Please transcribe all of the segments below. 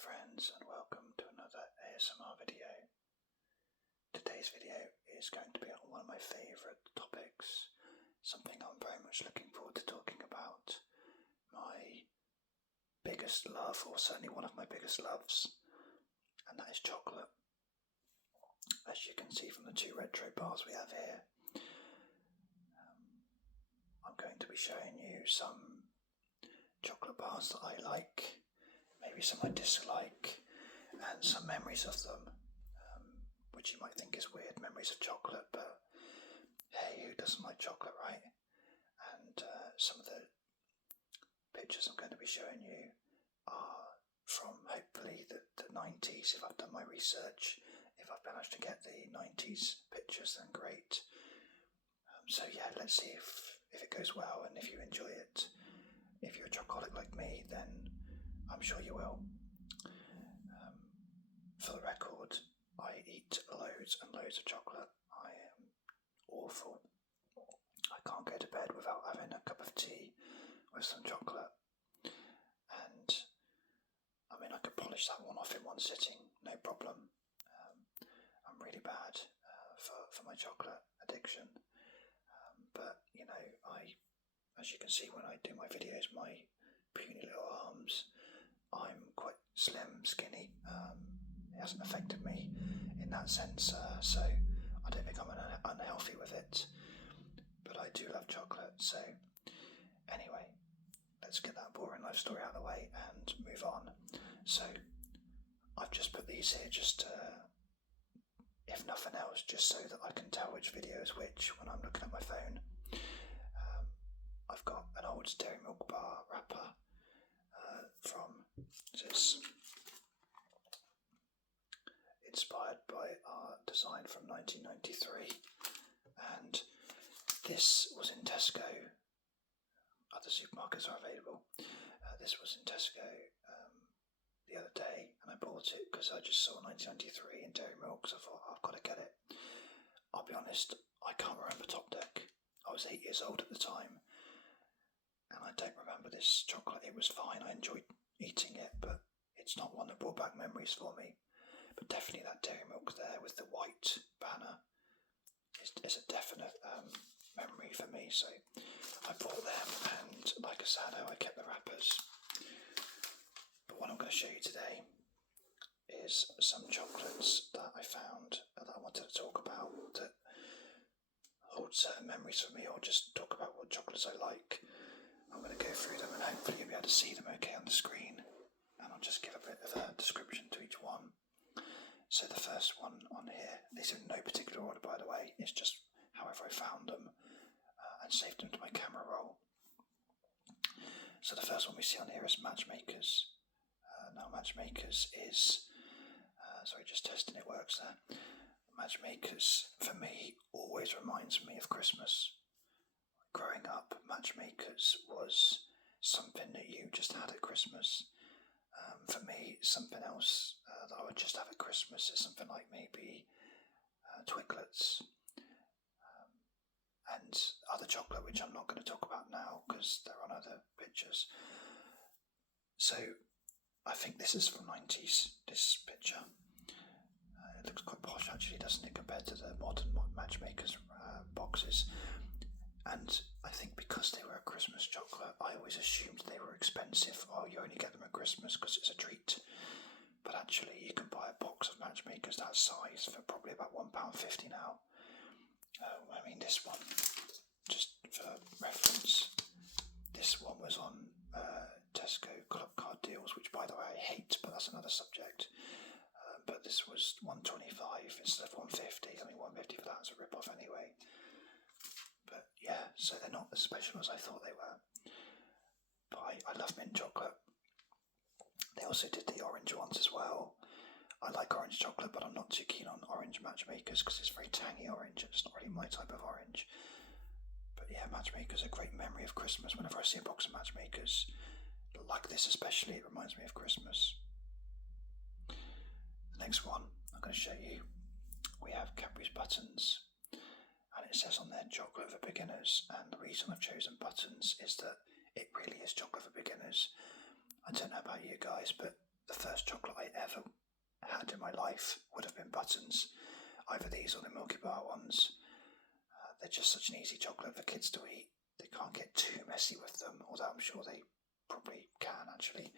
friends, and welcome to another ASMR video. Today's video is going to be on one of my favourite topics, something I'm very much looking forward to talking about, my biggest love, or certainly one of my biggest loves, and that is chocolate. As you can see from the two retro bars we have here, I'm going to be showing you some chocolate bars that I like, maybe some I dislike, and some memories of them, which you might think is weird, memories of chocolate, but hey, who doesn't like chocolate, right? And some of the pictures I'm going to be showing you are from hopefully the 90s, if I've done my research. If I've managed to get the 90s pictures, then great. So yeah, let's see if it goes well and if you enjoy it. If you're a chocolate like me, then I'm sure you will. For the record, I eat loads and loads of chocolate. I am awful. I can't go to bed without having a cup of tea with some chocolate. And I mean, I could polish that one off in one sitting, no problem. I'm really bad for my chocolate addiction. But, you know, as you can see when I do my videos, my puny little arms, I'm quite slim, skinny. It hasn't affected me in that sense, so I don't think I'm unhealthy with it. But I do love chocolate, so anyway, let's get that boring life story out of the way and move on. So I've just put these here just if nothing else, just so that I can tell which video is which when I'm looking at my phone. I've got an old Dairy Milk bar wrapper from this, inspired by our design from 1993, and this was in Tesco. Other supermarkets are available. This was in Tesco the other day, and I bought it because I just saw 1993 in Dairy Milk, so I thought I've got to get it. I'll be honest, I can't remember Top Deck. I was 8 years old at the time, and I don't remember this chocolate. It was fine, I enjoyed eating it, but it's not one that brought back memories for me. But definitely that Dairy Milk there with the white banner is a definite memory for me. So I bought them, and like a sado, I kept the wrappers. But what I'm going to show you today is some chocolates that I found that I wanted to talk about that hold certain memories for me, or just talk about what chocolates I like. I'm going to go through them and hopefully you'll be able to see them okay on the screen, and I'll just give a bit of a description to each one. So the first one on here, these are in no particular order by the way, it's just however I found them and saved them to my camera roll. So the first one we see on here is Matchmakers. Now Matchmakers is, sorry, just testing it works there. Matchmakers for me always reminds me of Christmas. Growing up, Matchmakers was something that you just had at Christmas. For me, something else that I would just have at Christmas is something like maybe Twiglets and other chocolate, which I'm not going to talk about now because they're on other pictures. So I think this is from 90s, this picture. It looks quite posh actually, doesn't it, compared to the modern Matchmakers boxes. And I think because they were a Christmas chocolate, I always assumed they were expensive. Oh, you only get them at Christmas because it's a treat. But actually, you can buy a box of Matchmakers that size for probably about £1.50 now. I mean, this one, just for reference, this one was on Tesco Club Card deals, which by the way I hate, but that's another subject. But this was £1.25 instead of £1.50. I mean, £1.50 for that's a rip-off anyway. But yeah, so they're not as special as I thought they were. But I love mint chocolate. They also did the orange ones as well. I like orange chocolate, but I'm not too keen on orange Matchmakers because it's very tangy orange. It's not really my type of orange. But yeah, Matchmakers are a great memory of Christmas. Whenever I see a box of Matchmakers, like this especially, it reminds me of Christmas. The next one I'm going to show you, we have Cadbury's Buttons. And it says on there, chocolate for beginners. And the reason I've chosen Buttons is that it really is chocolate for beginners. I don't know about you guys, but the first chocolate I ever had in my life would have been Buttons, either these or the Milky Bar ones. They're just such an easy chocolate for kids to eat. They can't get too messy with them, although I'm sure they probably can actually.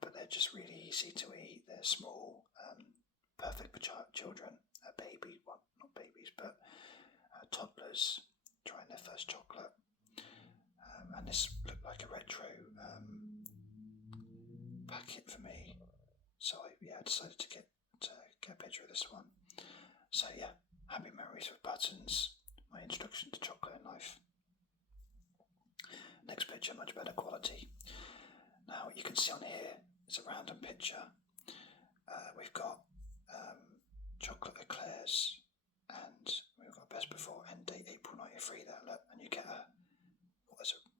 But they're just really easy to eat. They're small, perfect for children, not babies, but toddlers trying their first chocolate. And this looked like a retro packet for me, so I decided to get a picture of this one. So yeah, happy memories with Buttons, my introduction to chocolate in life. Next picture, much better quality. Now you can see on here, it's a random picture. We've got chocolate eclairs, and we've got best before end date April 93 there, look, and you get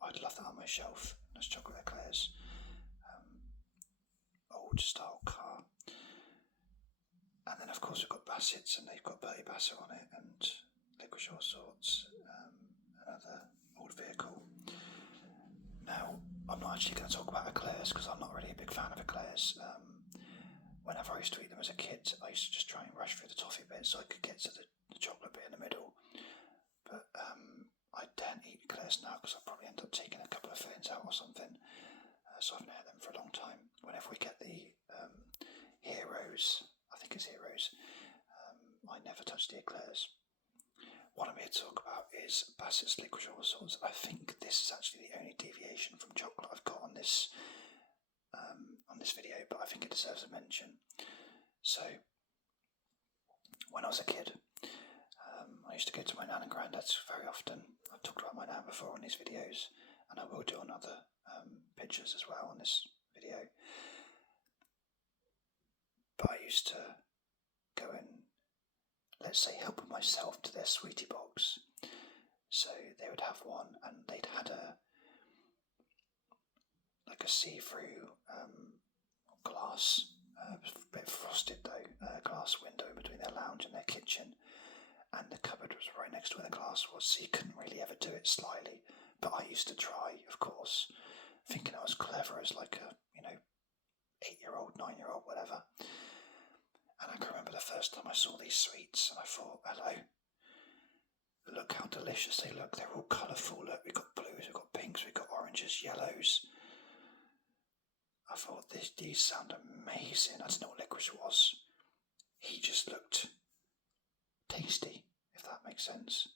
I'd love that on my shelf. That's chocolate eclairs. Old style car. And then of course we've got Bassett's, and they've got Bertie Bassett on it, and Licorice All Sorts, another old vehicle. Now, I'm not actually going to talk about eclairs because I'm not really a big fan of eclairs. Whenever I used to eat them as a kid, I used to just try and rush through the toffee bit so I could get to the chocolate bit in the middle. But I don't eat eclairs now because I'll probably end up taking a couple of fillings out or something. So I haven't had them for a long time. Whenever we get the Heroes, I think it's Heroes, I never touch the eclairs. What I'm here to talk about is Bassett's Licorice All Sorts. I think this is actually the only deviation from chocolate I've got on this video, but I think it deserves a mention. So, when I was a kid, I used to go to my nan and granddad's very often. I've talked about my nan before in these videos, and I will do on other pictures as well on this video. But I used to go and, let's say, help myself to their sweetie box. So they would have one, and they'd had a see-through glass, a bit frosted though, glass window in between their lounge and their kitchen, and the cupboard was right next to where the glass was, so you couldn't really ever do it slyly. But I used to try, of course, thinking I was clever as like a 8-year-old, 9-year-old, whatever. And I can remember the first time I saw these sweets, and I thought, hello, look how delicious they look. They're all colourful. Look, we've got blues, we've got pinks, we've got oranges, yellows. I thought, these sound amazing. I didn't know what licorice was. He just looked tasty, if that makes sense.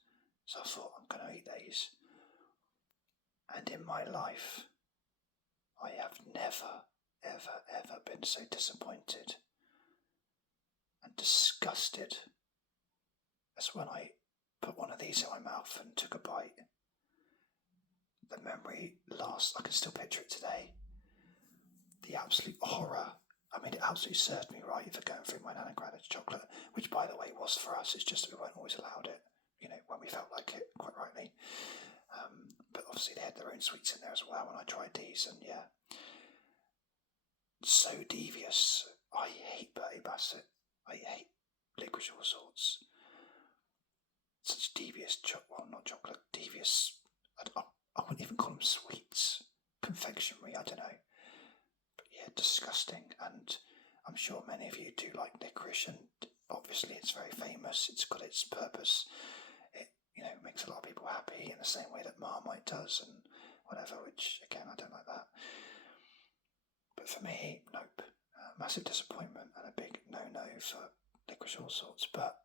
So I thought, I'm going to eat these. And in my life, I have never, ever, ever been so disappointed and disgusted as when I put one of these in my mouth and took a bite. The memory lasts. I can still picture it today. The absolute horror. I mean, it absolutely served me right for going through my nan and granddad's chocolate, which, by the way, was for us. It's just that we weren't always allowed it, when we felt like it, quite rightly. But obviously they had their own sweets in there as well, and I tried these, and yeah. So devious. I hate Bertie Bassett. I hate Licorice All Sorts. Such devious, not chocolate, devious, I wouldn't even call them sweets. Confectionery, I don't know. But yeah, disgusting. And I'm sure many of you do like licorice, and obviously it's very famous. It's got its purpose. It, makes a lot of people happy in the same way that Marmite does and whatever, which, again, I don't like that. But for me, nope. Massive disappointment and a big no-no for Licorice All Sorts, but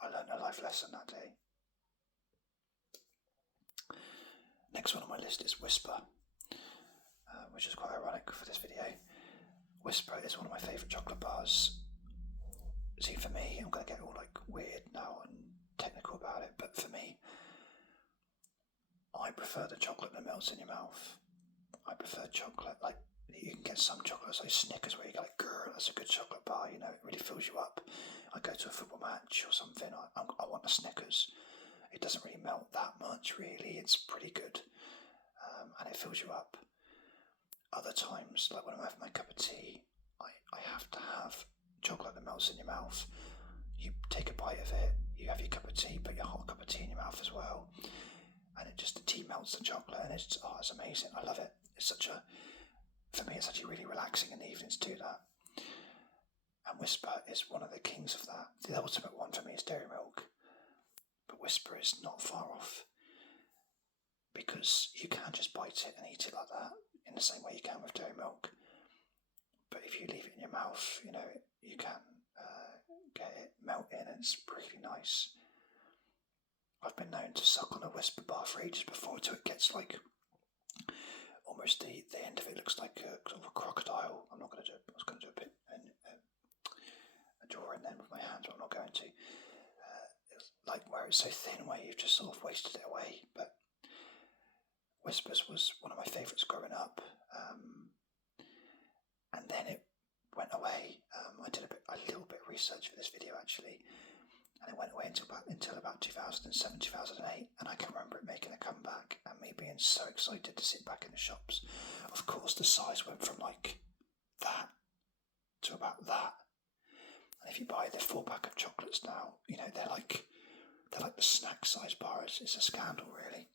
I learned a life lesson that day. Next one on my list is Whisper, which is quite ironic for this video. Whisper is one of my favourite chocolate bars. See, for me, I'm going to get all weird now and technical about it, but for me, I prefer the chocolate that melts in your mouth. I prefer chocolate, you can get some chocolates like Snickers where you go grr, that's a good chocolate bar, it really fills you up. I go to a football match or something, I want a Snickers. It doesn't really melt that much, really. It's pretty good, and it fills you up. Other times, like when I'm having my cup of tea, I have to have chocolate that melts in your mouth. You take a bite of it, you have your cup of tea, put your hot cup of tea in your mouth as well, and the tea melts the chocolate, and it's amazing. I love it. For me, it's actually really relaxing in the evening ingredients to that. And Whisper is one of the kings of that. The ultimate one for me is Dairy Milk, but Whisper is not far off, because you can just bite it and eat it like that in the same way you can with Dairy Milk. But if you leave it in your mouth, you can get it melt in, and it's really nice. I've been known to suck on a Whisper bar for ages before, till it gets like almost the end of it looks like a sort of a crocodile. I was going to do a bit a drawing then with my hands, but I'm not going to. Like where it's so thin, where you've just sort of wasted it away. But Whispers was one of my favourites growing up, and then it went away. I did a little bit of research for this video actually, and it went away until about 2007, 2008, and I can remember it making a comeback and me being so excited to sit back in the shops. Of course, the size went from like that to about that, and if you buy the 4-pack of chocolates now, they're like the snack size bars. It's a scandal, really.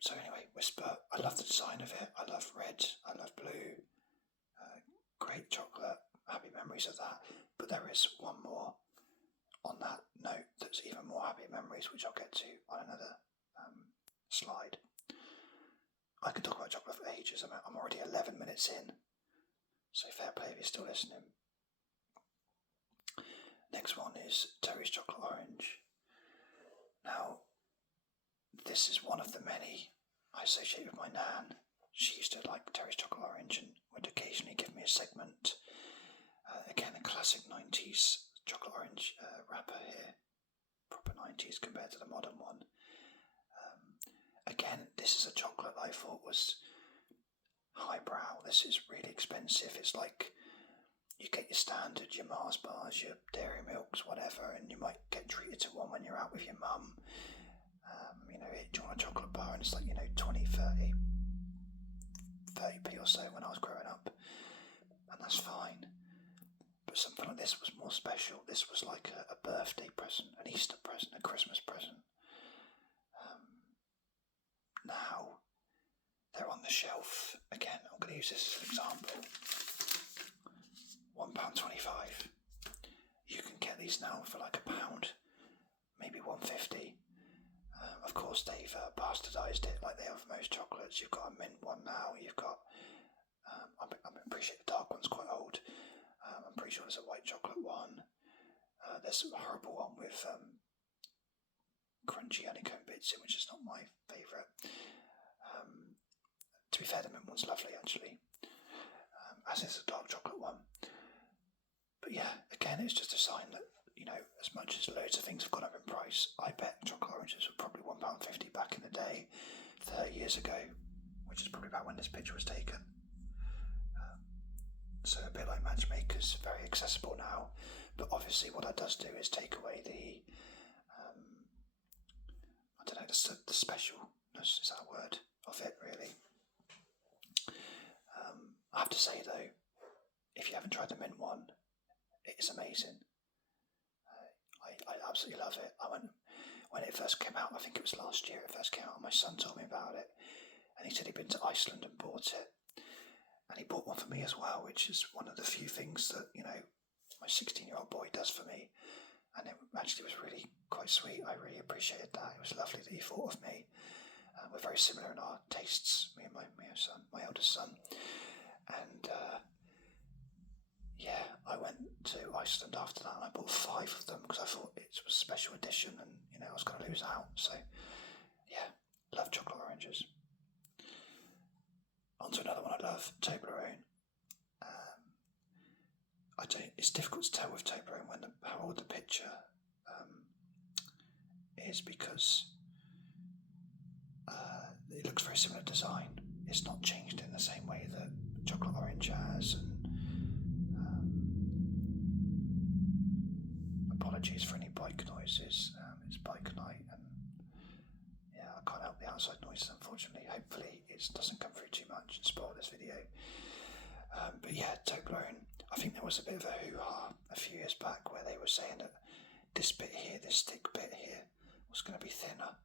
So anyway, Whisper, I love the design of it. I love red, I love blue, great chocolate, happy memories of that. But there is one more on that note that's even more happy memories, which I'll get to on another slide. I could talk about chocolate for ages. I'm already 11 minutes in, so fair play if you're still listening. Next one is Terry's Chocolate Orange. Now, this is one of the many I associate with my nan. She used to like Terry's Chocolate Orange and would occasionally give me a segment. Again, a classic 90s chocolate orange wrapper here. Proper 90s compared to the modern one. Again, this is a chocolate I thought was highbrow. This is really expensive. It's like you get your standard, your Mars bars, your Dairy Milks, whatever, and you might get treated to one when you're out with your mum. Do you want a chocolate bar? And it's like, 20, 30p or so when I was growing up. And that's fine. But something like this was more special. This was like a birthday present, an Easter present, a Christmas present. Now, they're on the shelf. Again, I'm going to use this as an example. £1.25. You can get these now for like £1, maybe £1.50. Of course, they've bastardised it like they have most chocolates. You've got a mint one now. You've got, I'm pretty sure the dark one's quite old. I'm pretty sure there's a white chocolate one. There's a horrible one with crunchy honeycomb bits in, which is not my favourite. To be fair, the mint one's lovely actually, as is the dark chocolate one. But yeah, again, it's just a sign that, as much as loads of things have gone up in price, I bet chocolate oranges were probably £1.50 back in the day, 30 years ago, which is probably about when this picture was taken. So a bit like Matchmakers, very accessible now, but obviously what that does do is take away the, the specialness, is that a word, of it really. I have to say though, if you haven't tried the mint one, it is amazing. I absolutely love it. When it first came out, I think it was last year it first came out, my son told me about it, and he said he'd been to Iceland and bought it, and he bought one for me as well, which is one of the few things that, my 16-year-old boy does for me, and it actually was really quite sweet. I really appreciated that. It was lovely that he thought of me. We're very similar in our tastes, me and my eldest son, and I went to Iceland after that and I bought 5 of them because I thought it was a special edition and, I was going to lose out. So, yeah, love chocolate oranges. On to another one I love, Toblerone. It's difficult to tell with Toblerone how old the picture is, because it looks very similar design. It's not changed in the same way that chocolate orange has, and apologies for any bike noises. It's bike night, and I can't help the outside noises, unfortunately. Hopefully it doesn't come through too much and spoil this video. But yeah, Toblerone, I think there was a bit of a hoo-ha a few years back where they were saying that this bit here, this stick bit here, was going to be thinner.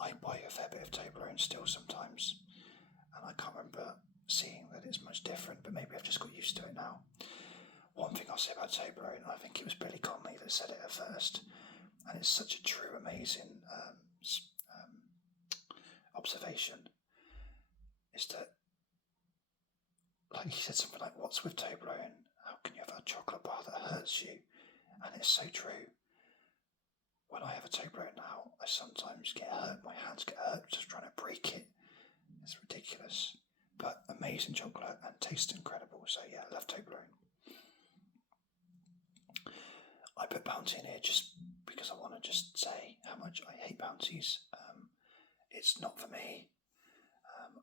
I buy a fair bit of Toblerone still sometimes, and I can't remember remember seeing that it's much different, but maybe I've just got used to it now. One thing I'll say about Toblerone, and I think it was Billy Connolly that said it at first, and it's such a true, amazing observation, is that, like he said something like, what's with Toblerone? How can you have a chocolate bar that hurts you? And it's so true. When I have a Toblerone now, I sometimes get hurt. My hands get hurt just trying to break it. It's ridiculous. But amazing chocolate and tastes incredible. So yeah, I love Toblerone. I put Bounty in here just because I want to just say how much I hate Bounties. It's not for me.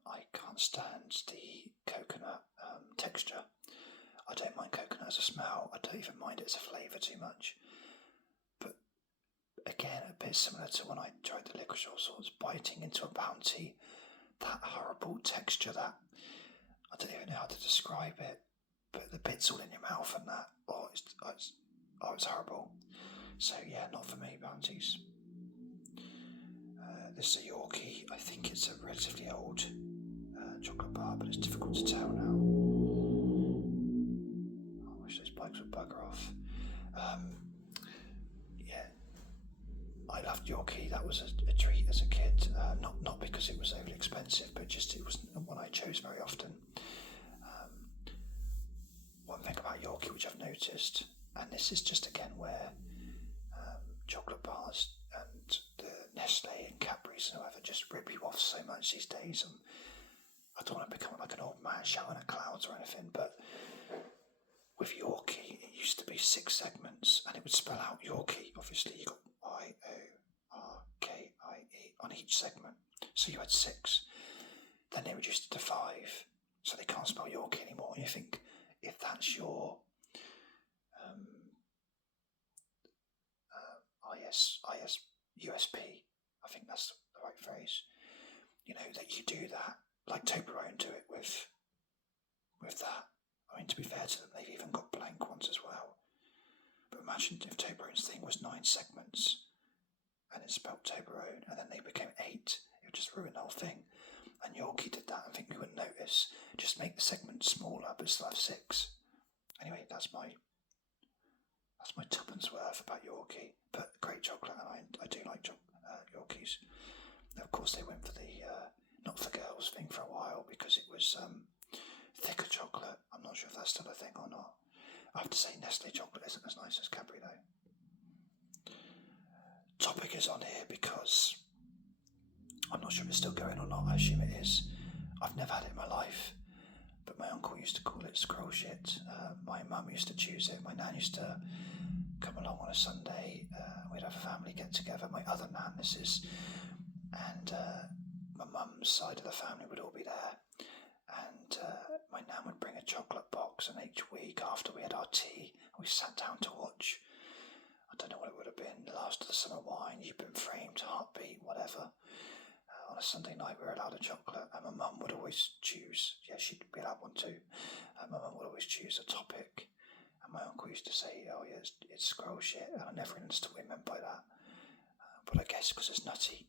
I can't stand the coconut texture. I don't mind coconut as a smell. I don't even mind it as a flavour too much. But again, a bit similar to when I tried the licorice all sorts, biting into a Bounty, that horrible texture, that I don't even know how to describe it, but the bits all in your mouth and that, it's horrible. So yeah, not for me, Bounties. This is a Yorkie. I think it's a relatively old chocolate bar, but it's difficult to tell now. I wish those bikes would bugger off. Yeah, I loved Yorkie. That was a treat as a kid. Not because it was overly expensive, but just it wasn't one I chose very often. One thing about Yorkie which I've noticed, and this is just again where chocolate bars and the Nestle and Cadbury's and whoever just rip you off so much these days. I don't want to become like an old man shouting at clouds or anything, but with Yorkie, it used to be 6 segments, and it would spell out Yorkie. Obviously, you got Yorkie on each segment, so you had 6. Then they reduced it to 5, so they can't spell Yorkie anymore. And you think, if that's your USP, I think that's the right phrase. You know, that you do that, like Toblerone do it with that. I mean, to be fair to them, they've even got blank ones as well. But imagine if Toblerone's thing was 9 segments, and it spelled Toblerone, and then they became 8. It would just ruin the whole thing. And Yorkie did that. I think we wouldn't notice. Just make the segments smaller, but still have 6. Anyway, that's my tuppence worth about Yorkie. But great chocolate, and I do like Yorkies. Of course, they went for the not for girls thing for a while because it was thicker chocolate. I'm not sure if that's still a thing or not. I have to say Nestle chocolate isn't as nice as Cadbury though. Topic is on here because I'm not sure if it's still going or not. I assume it is. I've never had it in my life, but my uncle used to call it scroll shit. My mum used to choose it. My nan used to come along on a Sunday. We'd have a family get together. My other nan, this is, and my mum's side of the family would all be there. And my nan would bring a chocolate box, and each week after we had our tea, we sat down to watch, I don't know what it would have been, The Last of the Summer Wine, You've Been Framed, Heartbeat, whatever. On a Sunday night we were allowed a chocolate, and my mum would always choose, she'd be allowed one too, my mum would always choose a topic, and my uncle used to say, oh yeah, it's scroll shit, and I never understood what he meant by that, but I guess because it's nutty,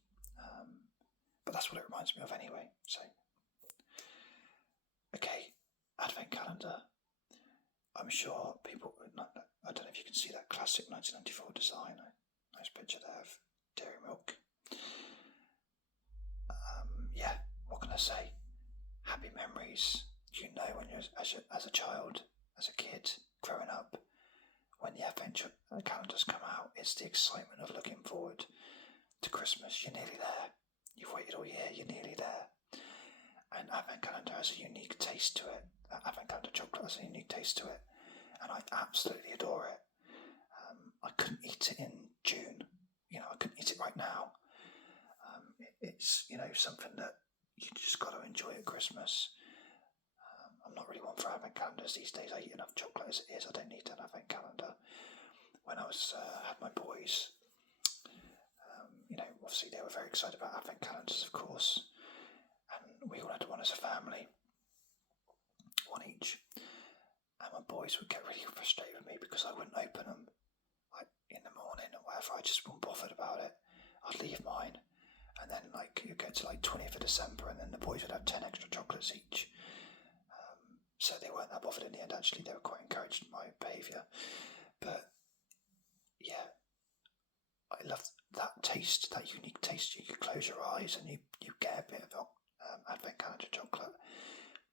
but that's what it reminds me of anyway. So okay, Advent calendar. I'm sure people, I don't know if you can see that classic 1994 design, nice picture there of Dairy Milk. Yeah, what can I say? Happy memories. You know, when you're as a child, as a kid, growing up, when the Advent calendars come out, it's the excitement of looking forward to Christmas. You're nearly there. You've waited all year, you're nearly there. And Advent calendar has a unique taste to it. Advent calendar chocolate has a unique taste to it, and I absolutely adore it. I couldn't eat it in June. I couldn't eat it right now. It's something that you just got to enjoy at Christmas. I'm not really one for Advent calendars these days. I eat enough chocolate as it is. I don't need an Advent calendar. When I had my boys, obviously they were very excited about Advent calendars, of course. And we all had one as a family, one each. And my boys would get really frustrated with me because I wouldn't open them, like in the morning or whatever. I just wasn't bothered about it. I'd leave mine, and then you get to 20th of December, and then the boys would have 10 extra chocolates each. bothered in the end. Actually, they were quite encouraged in my behaviour. But yeah, I love that taste, that unique taste. You could close your eyes and you get a bit of Advent calendar chocolate,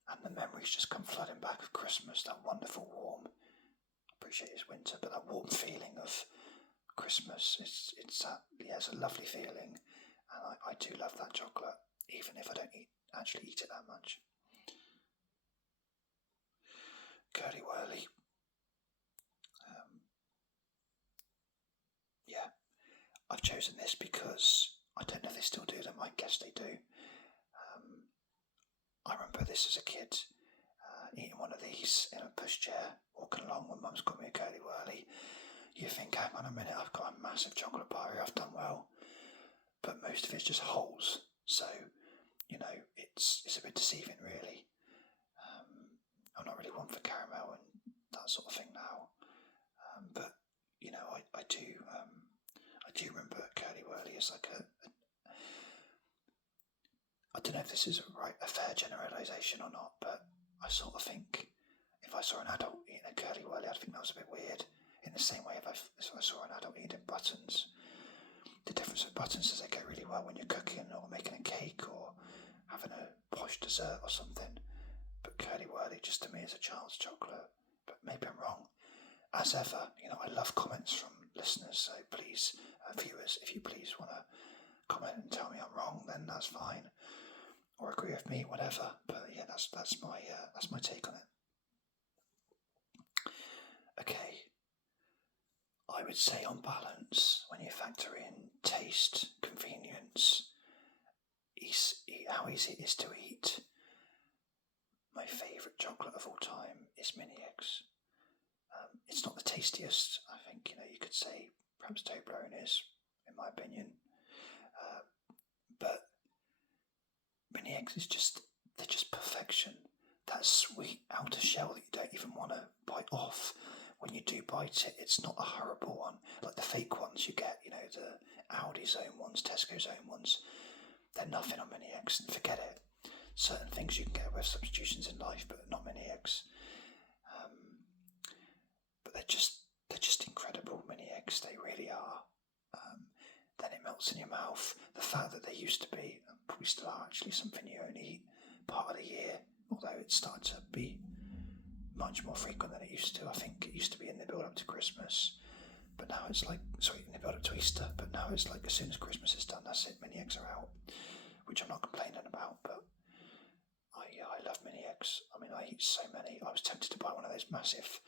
and the memories just come flooding back of Christmas. That wonderful warm, I appreciate it's winter, but that warm feeling of Christmas. It's a lovely feeling, and I do love that chocolate, even if I don't actually eat it that much. Curly Wurly. Yeah, I've chosen this because I don't know if they still do them. I guess they do. I remember this as a kid, eating one of these in a pushchair, walking along when Mum's got me a Curly Wurly. You think, hang on a minute, I've got a massive chocolate bar here, I've done well. But most of it's just holes, so, it's a bit deceiving, really. I'm not really one for caramel and that sort of thing now. But, I do remember Curly Wurly as like I don't know if this is a fair generalisation or not, but I sort of think if I saw an adult eating a Curly Wurly, I'd think that was a bit weird. In the same way, if I saw an adult eating buttons, the difference with buttons is they go really well when you're cooking or making a cake or having a posh dessert or something. But Curly Wurly, just to me, is a child's chocolate. But maybe I'm wrong. As ever, I love comments from listeners, so please, viewers, if you please want to comment and tell me I'm wrong, then that's fine. Or agree with me, whatever. But yeah, that's my take on it. Okay. I would say on balance, when you factor in taste, convenience, how easy it is to eat, my favourite chocolate of all time is Mini Eggs. It's not the tastiest, I think, you could say perhaps Toblerone is, in my opinion. But Mini Eggs they're just perfection. That sweet outer shell that you don't even want to bite off. When you do bite it, it's not a horrible one. Like the fake ones you get, the Aldi's own ones, Tesco's own ones. They're nothing on Mini Eggs, and forget it. Certain things you can get with substitutions in life, but not Mini Eggs. But they're just incredible, Mini Eggs. They really are. Then it melts in your mouth. The fact that they used to be, and probably still are actually, something you only eat part of the year, although it's started to be much more frequent than it used to. I think it used to be in the build up to Christmas, but now it's like, in the build up to Easter, but now it's like as soon as Christmas is done, that's it, Mini Eggs are out, which I'm not complaining about, but I love Mini Eggs. I mean, I eat so many. I was tempted to buy one of those massive,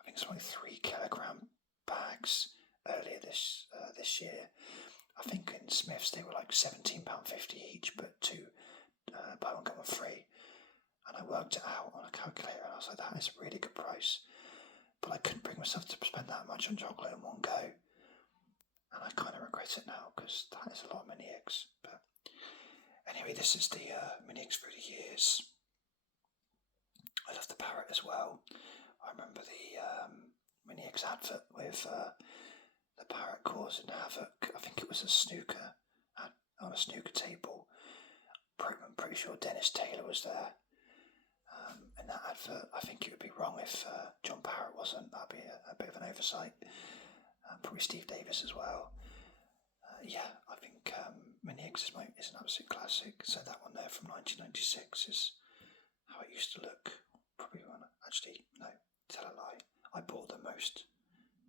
I think it's like 3 kilogram bags earlier this year. I think in Smith's they were like £17.50 each, but 2 buy one get one free. And I worked it out on a calculator, and I was like, that is a really good price. But I couldn't bring myself to spend that much on chocolate in one go, and I kind of regret it now because that is a lot of Mini Eggs. But anyway, this is the Mini Eggs through the years. I love the parrot as well. I remember the Mini Eggs advert with the parrot causing havoc. I think it was a snooker on a snooker table. I'm pretty sure Dennis Taylor was there. In that advert, I think it would be wrong if John Parrott wasn't. That'd be a bit of an oversight. Probably Steve Davis as well. I think Mini Eggs is an absolute classic. So that one there from 1996 is how it used to look. Probably when tell a lie. I bought the most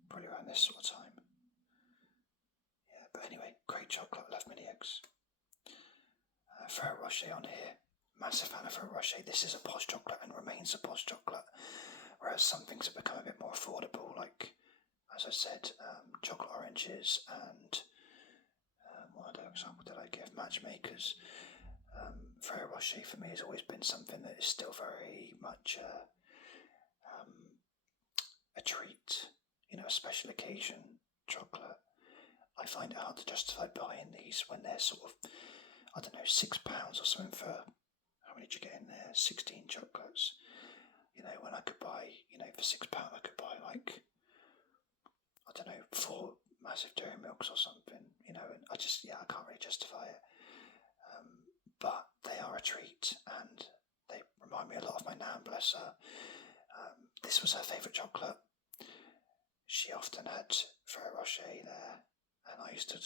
probably around this sort of time. Yeah, but anyway, great chocolate. I love Mini Eggs. Ferrero Rocher on here. Massive fan of Ferrero Rocher. This is a posh chocolate and remains a posh chocolate, whereas some things have become a bit more affordable, like, as I said, chocolate oranges and what other example did I give? Matchmakers. Ferrero Rocher for me has always been something that is still very much a treat, a special occasion chocolate. I find it hard to justify buying these when they're sort of, I don't know, £6 or something for, how many did you get in there? 16 chocolates. When I could buy, for £6 I could buy like, I don't know, 4 massive dairy milks or something, and I can't really justify it. But they are a treat, and they remind me a lot of my nan, bless her. this was her favourite chocolate. She often had Ferrero Rocher there, and I used to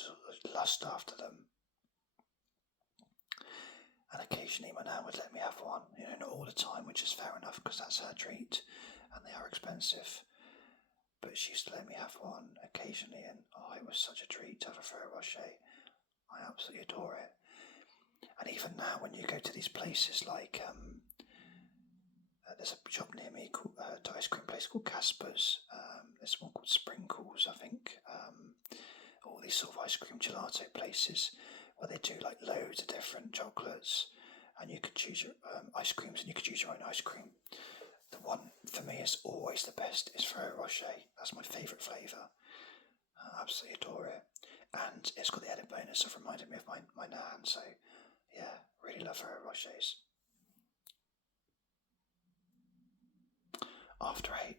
lust after them. And occasionally my nan would let me have one, not all the time, which is fair enough because that's her treat and they are expensive. But she used to let me have one occasionally, and it was such a treat to have a Ferrero Rocher. I absolutely adore it. And even now, when you go to these places like there's a shop near me called ice cream place called Casper's. There's one called Sprinkles, I think. All these sort of ice cream gelato places where they do like loads of different chocolates, and you could choose your ice creams, and you could choose your own ice cream. The one for me is always the best is Ferrero Rocher. That's my favourite flavour. I absolutely adore it, and it's got the added bonus of reminding me of my nan. So yeah, really love Ferrero Rochers. After Eight.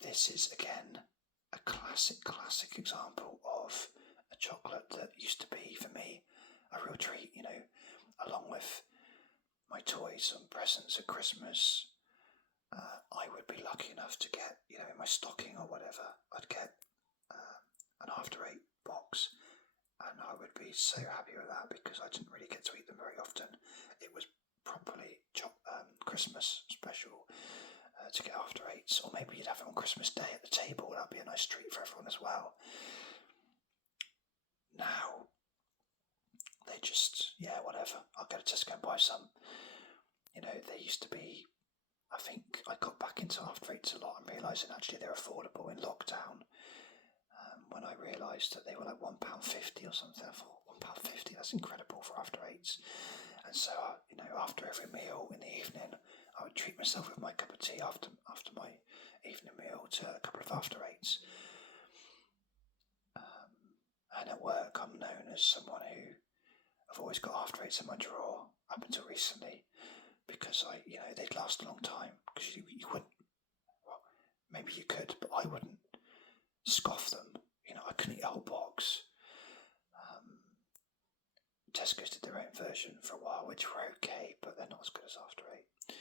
This is again a classic example of a chocolate that used to be for me a real treat, along with my toys and presents at Christmas. I would be lucky enough to get, in my stocking or whatever, I'd get an After Eight box, and I would be so happy with that because I didn't really get to eat them very often. It was properly Christmas special to get After Eights, or maybe you'd have it on Christmas Day at the table. That'd be a nice treat for everyone as well. Now, they just, whatever. I'll go to Tesco and buy some. They used to be, I think I got back into After Eights a lot and realising actually they're affordable in lockdown. When I realised that they were like £1.50 or something, I thought, £1.50, that's incredible for After Eights. And so, after every meal in the evening, I would treat myself with my cup of tea after my evening meal to a couple of After Eights. And at work, I'm known as someone who I've always got After Eights in my drawer up until recently, because they'd last a long time. Because you wouldn't, well, maybe you could, but I wouldn't scoff them. I couldn't eat a whole box. Tesco's did their own version for a while, which were okay, but they're not as good as After Eight.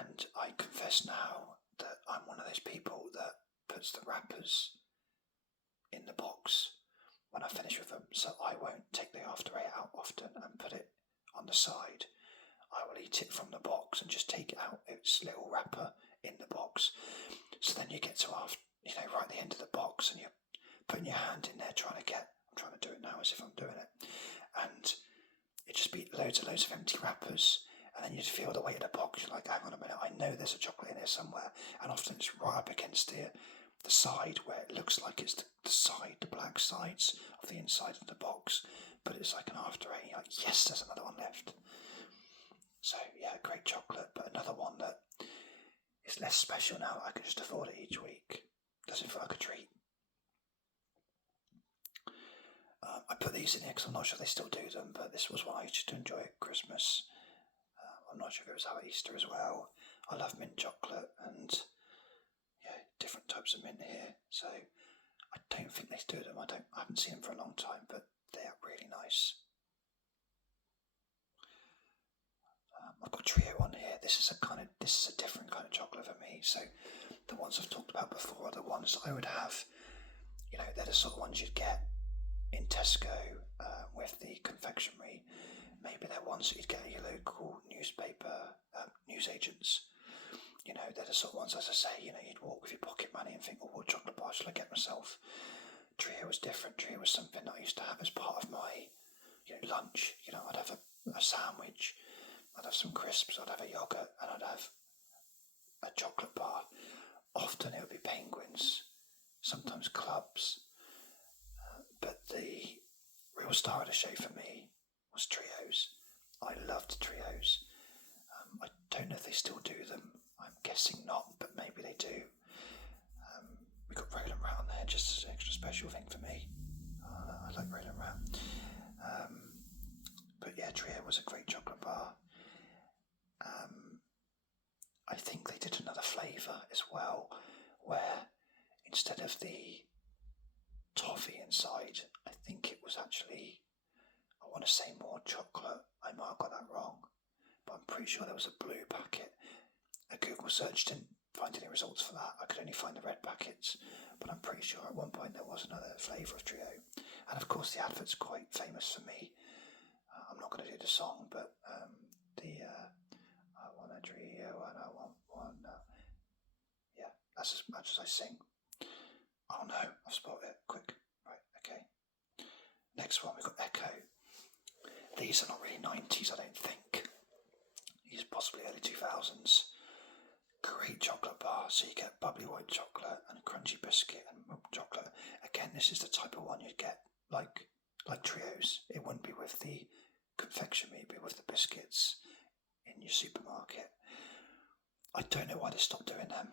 And I confess now that I'm one of those people that puts the wrappers in the box when I finish with them, so I won't take the After Eight out often and put it on the side. I will eat it from the box and just take it out its little wrapper in the box. So then you get to right at the end of the box, and you're putting your hand in there I'm trying to do it now as if I'm doing it, and it just be loads of empty wrappers, and then you'd feel the weight of the box. You're like, hang on a minute, I know there's a chocolate in here somewhere, and often it's right up against the side where it looks like it's the black sides of the inside of the box, but it's like an After Eight. You're like, yes, there's another one left. So yeah, great chocolate, but another one that is less special now. I can just afford it each week. Doesn't feel like a treat. I put these in here because I'm not sure they still do them, but this was one I used to enjoy at Christmas. I'm not sure if it was out at Easter as well. I love mint chocolate and different types of mint here. So I don't think they do them. I haven't seen them for a long time, but they are really nice. I've got Trio on here. This is a different kind of chocolate for me. So the ones I've talked about before are the ones I would have. They're the sort of ones you'd get in Tesco with the confectionery. Maybe they're ones that you'd get at your local newspaper newsagents. They're the sort of ones, as I say, you'd walk with your pocket money and think, what chocolate bar shall I get myself? Trio was different. Trio was something that I used to have as part of my lunch. I'd have a sandwich, I'd have some crisps, I'd have a yoghurt, and I'd have a chocolate bar. Often it would be Penguins, sometimes Clubs, but the real star of the show for me was Trios. I loved Trios. I don't know if they still do them. I'm guessing not, but maybe they do. We got Roland Rat on there, just as an extra special thing for me. I like Roland Rat. But yeah, Trio was a great chocolate bar. I think they did another flavour as well, where instead of the toffee inside, I think it was actually, I want to say more chocolate. I might have got that wrong, but I'm pretty sure there was a blue packet, a Google search didn't find any results for that. I could only find the red packets, but I'm pretty sure at one point there was another flavour of Trio. And of course the advert's quite famous for me. I'm not going to do the song, but I want a Trio and I want one. Yeah, that's as much as I sing. Oh no, I've spotted it. Quick. Right, okay. Next one, we've got Echo. These are not really 90s, I don't think. These are possibly early 2000s. Great chocolate bar, so you get bubbly white chocolate and a crunchy biscuit and milk chocolate. Again, this is the type of one you'd get like Trios. It wouldn't be with the confectionery, it'd be with the biscuits in your supermarket. I don't know why they stopped doing them.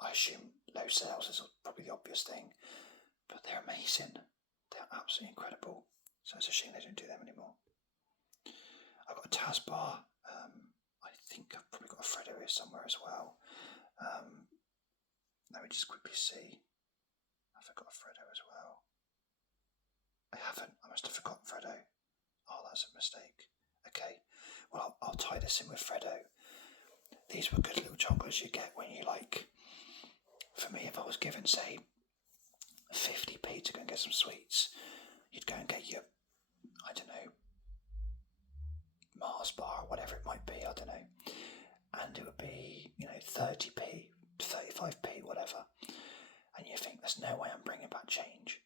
I assume low sales is probably the obvious thing, but they're amazing. They're absolutely incredible. So it's a shame they don't do them anymore. I've got a Taz bar. I think I've probably got a Freddo here somewhere as well. Let me just quickly see. Have I got a Freddo as well? I haven't. I must have forgotten Freddo. Oh, that's a mistake. Okay. Well, I'll tie this in with Freddo. These were good little chocolates you get when you for me, if I was given, say, 50p to go and get some sweets, you'd go and get your, I don't know, Mars bar or whatever it might be, I don't know. And it would be, 30p, 35p, whatever. And you think, there's no way I'm bringing back change.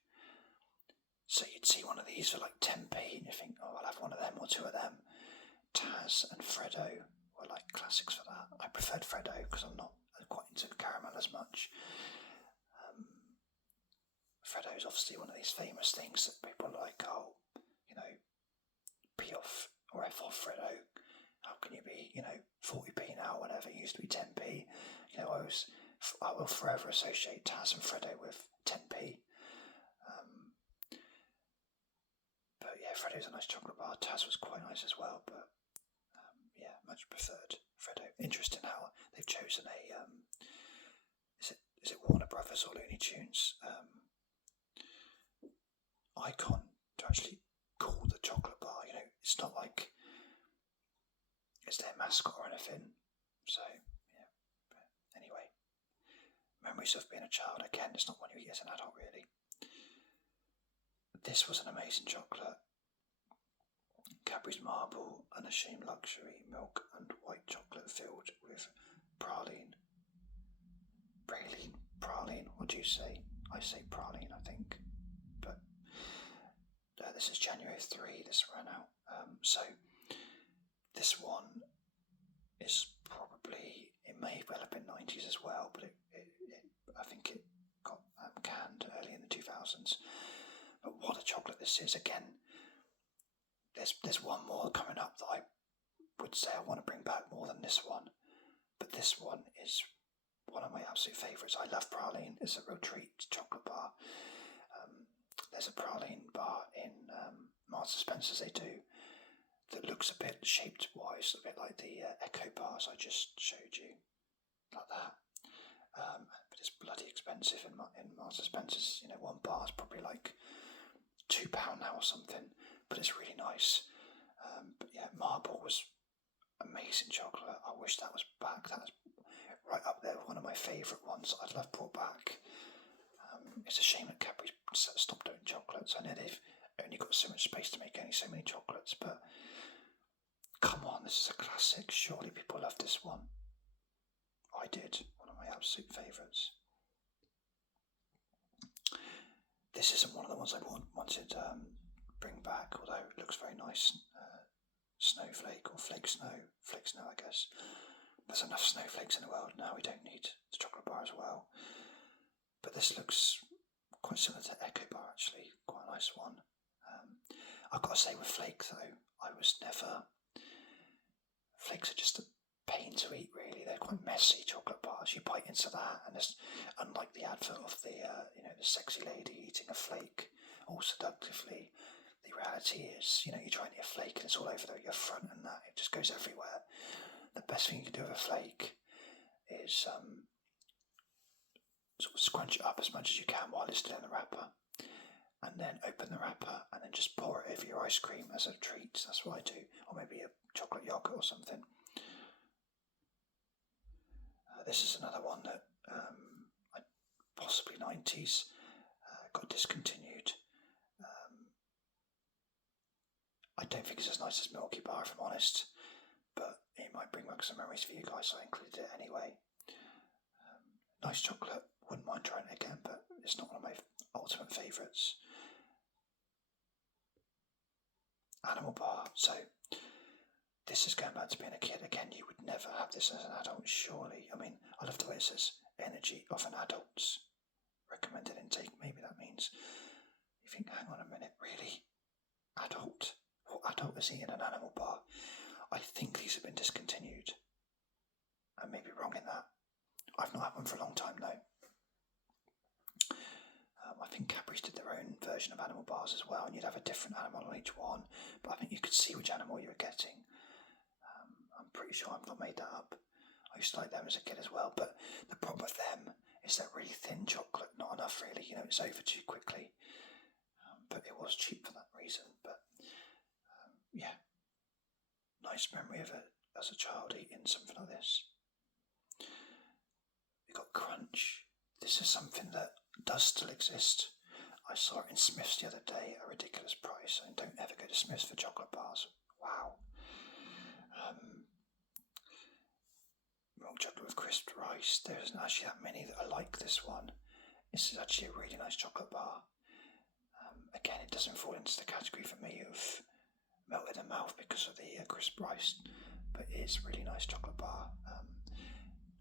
So you'd see one of these for like 10p and you think, oh, I'll have one of them or two of them. Taz and Freddo were like classics for that. I preferred Freddo because I'm not quite into caramel as much. Freddo is obviously one of these famous things that people are like, oh, P off or F off Freddo. How can you be, 40p now, whatever? It used to be 10p. I will forever associate Taz and Freddo with 10p. But yeah, Freddo's a nice chocolate bar. Taz was quite nice as well, but yeah, much preferred Freddo. Interesting how they've chosen a is it Warner Brothers or Looney Tunes icon to actually call the chocolate bar. It's not like it's their mascot or anything. So yeah. But anyway, memories of being a child. Again, it's not one you eat as an adult, really. This was an amazing chocolate. Cadbury's Marble, Unashamed Luxury, milk and white chocolate filled with praline. Praline, what do you say? I say praline, I think. But this is January 3, this ran out. So this one is probably, it may well have been 90s as well, but I think it got canned early in the 2000s. But what a chocolate this is. Again, there's one more coming up that I would say I want to bring back more than this one. But this one is one of my absolute favourites. I love praline. It's a real treat, chocolate bar. There's a praline bar in Marks and Spencer's they do that looks a bit shaped wise, a bit like the Echo bars I just showed you, like that. But it's bloody expensive in Marks and Spencer's. One bar is probably like £2 now or something, but it's really nice. But yeah, Marble was amazing chocolate. I wish that was back. That was right up there, one of my favourite ones I'd love brought back. It's a shame that Cadbury's stopped doing chocolates. I know they've only got so much space to make so many chocolates, but come on, this is a classic. Surely people love this one. I did. One of my absolute favourites. This isn't one of the ones I wanted to bring back, although it looks very nice. Snowflake or Flake Snow, I guess. There's enough snowflakes in the world now, we don't need the chocolate bar as well. But this looks quite similar to Echo Bar actually, quite a nice one. I've got to say with Flake though, Flakes are just a pain to eat really. They're quite messy chocolate bars. You bite into that and it's unlike the advert of the the sexy lady eating a flake all seductively. The reality is, you try and eat a flake and it's all over your front and that. It just goes everywhere. The best thing you can do with a flake is sort of scrunch it up as much as you can while it's still in the wrapper, and then open the wrapper and then just pour it over your ice cream as a treat. That's what I do, or maybe a chocolate yogurt or something. this is another one that possibly 90s got discontinued. I don't think it's as nice as Milky Bar, if I'm honest, but it might bring back some memories for you guys, so I included it anyway. Nice chocolate, wouldn't mind trying it again, but it's not one of my ultimate favourites. Animal Bar, so this is going back to being a kid again. You would never have this as an adult, surely. I mean, I love the way it says energy of an adult's recommended intake. Maybe that means you think, hang on a minute, really? Adult? What adult is eating an Animal Bar? I think these have been discontinued. I may be wrong in that. I've not had one for a long time though. I think Cadbury's did their own version of Animal Bars as well, and you'd have a different animal on each one, but I think you could see which animal you were getting. I'm pretty sure I've not made that up. I used to like them as a kid as well, but the problem with them is they're really thin chocolate, not enough really, it's over too quickly. But it was cheap for that reason, but yeah, nice memory of it as a child eating something like this. We've got Crunch. This is something that does still exist. I saw it in Smith's the other day, a ridiculous price, and don't ever go to Smith's for chocolate bars. Wow. Milk chocolate with crisped rice. There isn't actually that many that are like this one. This is actually a really nice chocolate bar. Again, it doesn't fall into the category for me of melt in the mouth because of the crisp rice, but it is a really nice chocolate bar.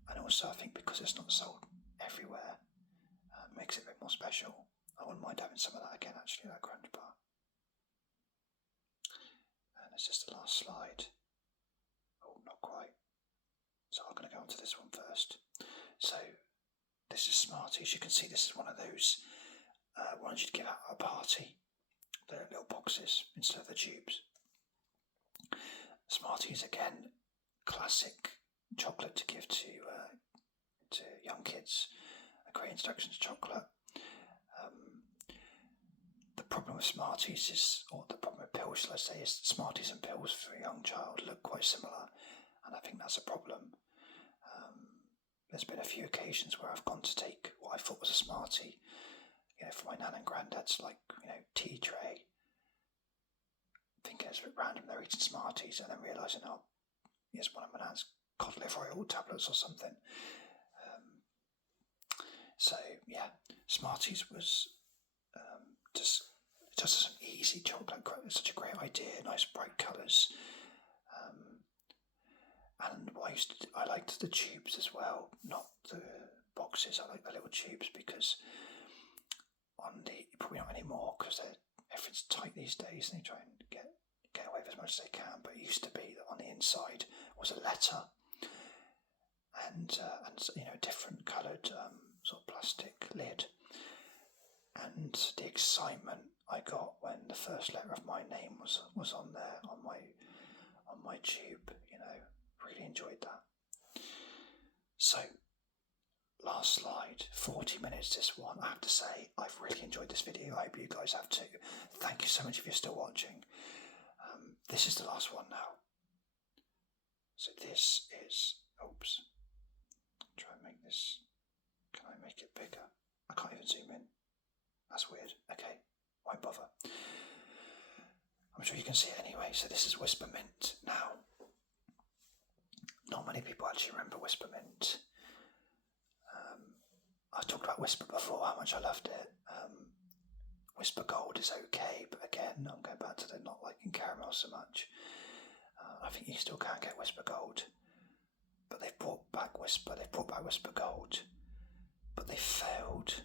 And also I think because it's not sold everywhere, makes it a bit more special. I wouldn't mind having some of that again, actually, that Crunch bar. And this is the last slide. Oh, not quite. So I'm going to go on to this one first. So this is Smarties. You can see this is one of those ones you'd give out at a party. The little boxes instead of the tubes. Smarties, again, classic chocolate to give to young kids. A great introduction to chocolate. The problem with Smarties is, or the problem with pills, let's say, is Smarties and pills for a young child look quite similar, and I think that's a problem. There's been a few occasions where I've gone to take what I thought was a Smartie, for my nan and granddad's, like, tea tray, thinking it's a bit random they're eating Smarties, and then realising, oh, it's one of my nan's cod liver oil tablets or something. So yeah, Smarties was just an easy chocolate. It's such a great idea, nice bright colours. And what I liked the tubes as well, not the boxes. I like the little tubes because probably not anymore because everything's tight these days and they try and get away with as much as they can. But it used to be that on the inside was a letter and different coloured sort of plastic lid. And the excitement I got when the first letter of my name was on there on my tube, really enjoyed that. So, last slide, 40 minutes this one. I have to say, I've really enjoyed this video. I hope you guys have too. Thank you so much if you're still watching. This is the last one now. So this is, oops, try and make this, can I make it bigger? I can't even zoom in. That's weird. Okay, won't bother. I'm sure you can see it anyway. So this is Whisper Mint. Now, not many people actually remember Whisper Mint. I've talked about Whisper before, how much I loved it. Whisper Gold is okay, but again, I'm going back to the not liking caramel so much. I think you still can get Whisper Gold, but they've brought back Whisper Gold, but they failed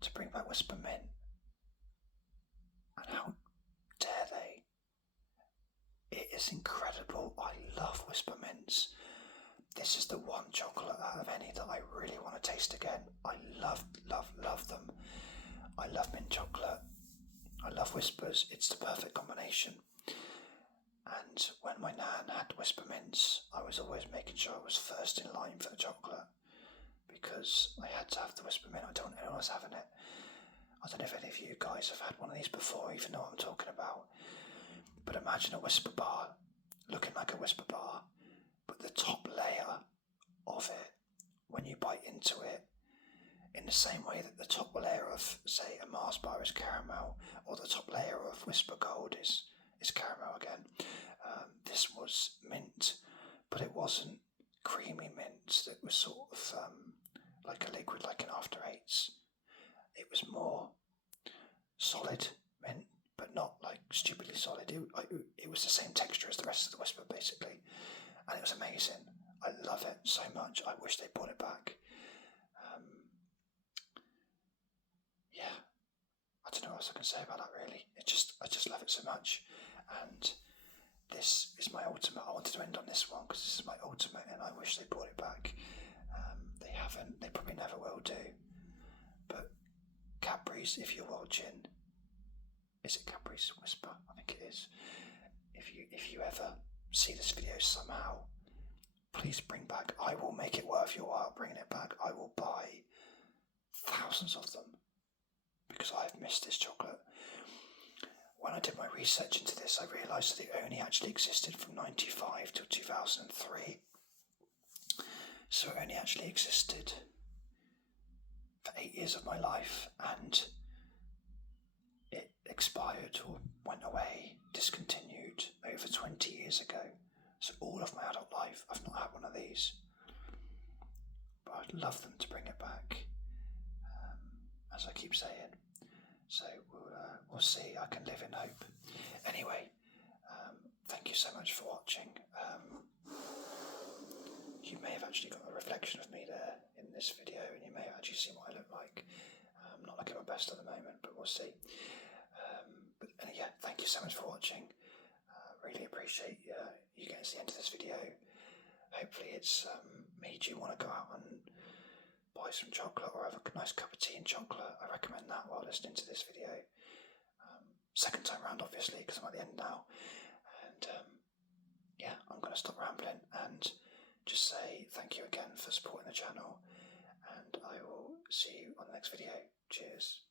to bring back Whisper Mint. And how dare they? It is incredible. I love Whisper Mints. This is the one chocolate out of any that I really want to taste again. I love them. I love mint chocolate. I love Whispers. It's the perfect combination. And when my nan had Whisper Mints, I was always making sure I was first in line for the chocolate because I had to have the Whisper Mint. I don't know anyone else having it. I don't know if any of you guys have had one of these before, even know what I'm talking about. But imagine a Whisper bar looking like a Whisper bar, but the top layer of it, when bite into it in the same way that the top layer of, say, a Mars bar is caramel, or the top layer of Whisper Gold is caramel again. This was mint, but it wasn't creamy mint that was sort of like a liquid, like an After Eights. It was more solid mint, but not like stupidly solid. It was the same texture as the rest of the Whisper, basically, and it was amazing. I love it so much. I wish they brought it back. Yeah, I don't know what else I can say about that, really. I just love it so much, and this is my ultimate. I wanted to end on this one because this is my ultimate, and I wish they brought it back. They haven't. They probably never will do. But Cadbury's, if you're watching, is it Cadbury's Whisper? I think it is. If you ever see this video somehow, please bring back. I will make it worth your while bringing it back. I will buy thousands of them because I've missed this chocolate. When I did my research into this, I realised that it only actually existed from 1995 till 2003. So it only actually existed for 8 years of my life, and it expired or went away, discontinued over 20 years ago. So all of my adult life, I've not had one of these. But I'd love them to bring it back, as I keep saying. So we'll see. I can live in hope. Anyway, thank you so much for watching. You may have actually got a reflection of me there in this video, and you may have actually seen what I look like. I'm not looking at my best at the moment, but we'll see. But yeah, thank you so much for watching. Really appreciate you getting to the end of this video. Hopefully it's made you want to go out and buy some chocolate or have a nice cup of tea and chocolate. I recommend that while listening to this video. Second time round, obviously, because I'm at the end now. And yeah, I'm going to stop rambling and just say thank you again for supporting the channel. And I will see you on the next video. Cheers.